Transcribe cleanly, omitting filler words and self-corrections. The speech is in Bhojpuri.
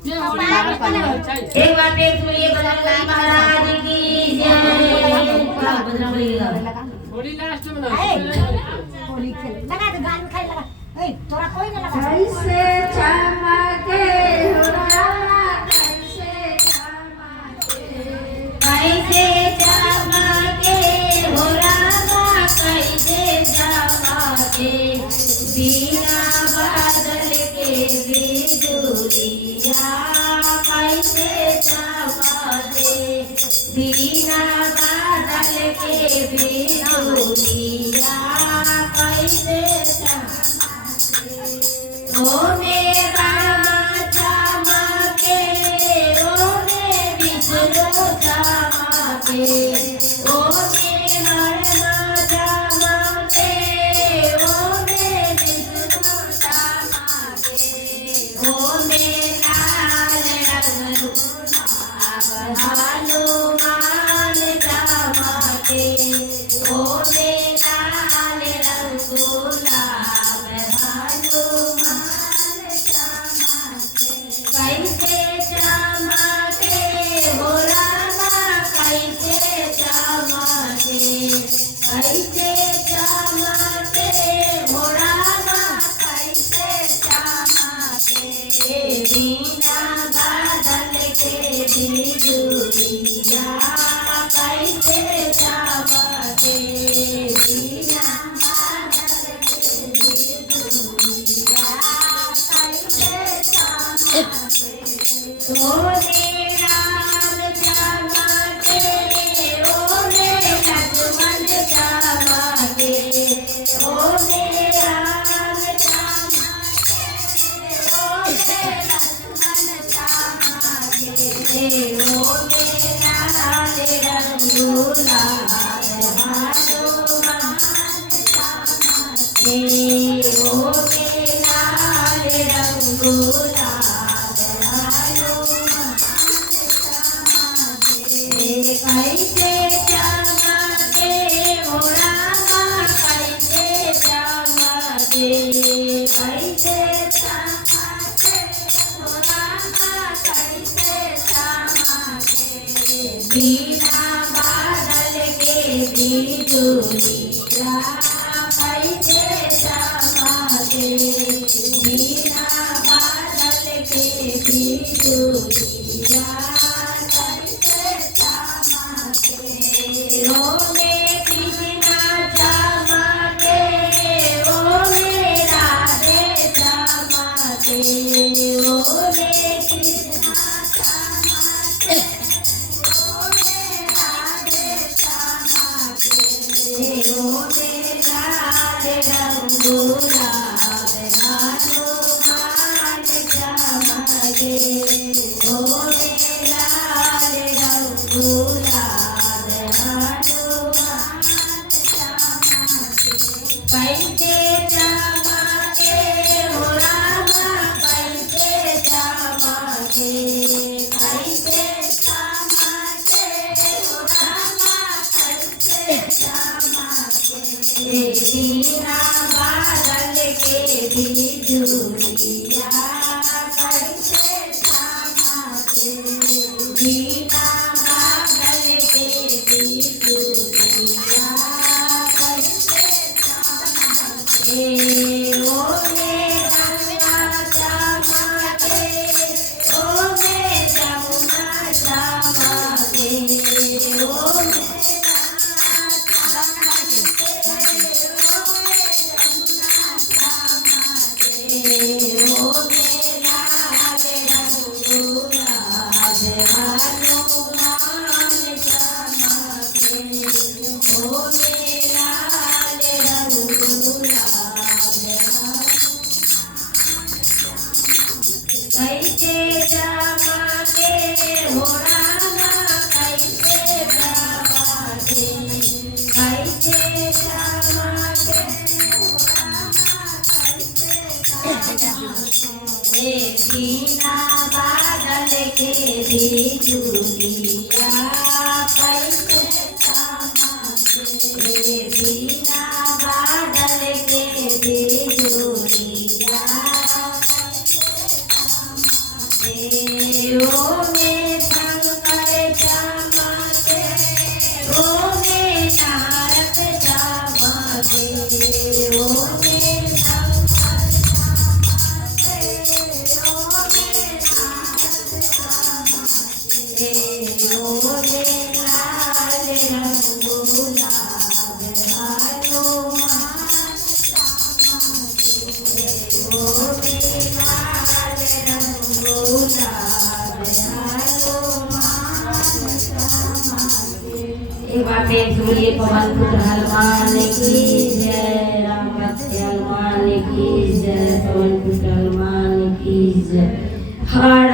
एक बार पेश बोलिए बजरंगबली महाराज की जय। बजरंगबली होली लास्ट में होली खेल लगा तो गान खाई लगा ए तोरा कोई ना लगा कैसे चमके हो रामा कैसे चमके कैसे चमके हो रामा कैसे चमके बिना बादल के बिजुलिया कैसे चमके बिना बादल के बिजुलिया कैसे चमके ओ मेरा चमके ओ मेरे बिजलो चमके ओ मेरा चमके ओ मेरे बिजलो चमके ओ मेरा रंग हनुमान चमके ओ मेरा रंग गुलाब हनुमान चमके कैसे चमके हो रामा कैसे चमके कैसे चमके हो रामा कैसे चमके बिना बादल के बिजुलिया कैसे चमके बिना बादल के बिजुलिया कैसे चमके ओ राम चमके ओ लक्ष्मण चमके ओ राम चमके ओ लक्ष्मण चमके ओ मेरा रंगूला हनुमान चमके ओ मेरा रंगूला कैसे चमके हो रामा कैसे चमके कैसे चमके हो रामा कैसे चमके बिना बादल के बिजुलिया कैसे चमके बिना बादल के बिजुलिया ओ मेरे कृष्णा चमके ओ मेरा राधे चमके ओ मेरे कृष्णा चमके ओ मेरा राधे चमके ओ मेरा रंगूला हनुमान चमके ओ मेरा रंगूला कैसे चमके हो रामा कैसे चमके कैसे चमके हो रामा कैसे चमके बिना बादल के बिजुलिया कैसे चमके बिना बादल के बिजुलिया ओ मेरा चमके ओ मेरा चमके ओ मेरा कैसे चमके हो रामा कैसे चमके कैसे चमके हो रामा कैसे चमके बिना बादल के बिजुलिया कैसे चमके बिना बादल के बिजुलिया ओमे शंकर चमके ओमे नारद चमके ओमे शंकर चमके ओमे नारद चमके ओमे लाल रंग गुलाब हनुमान ओमे लाल रंग गुलाब हनुमान एक बार प्रेम से बोलिए पवन पुत्र हनुमान की जय रामभक्त हनुमान की जय पवन पुत्र हनुमान की जय हर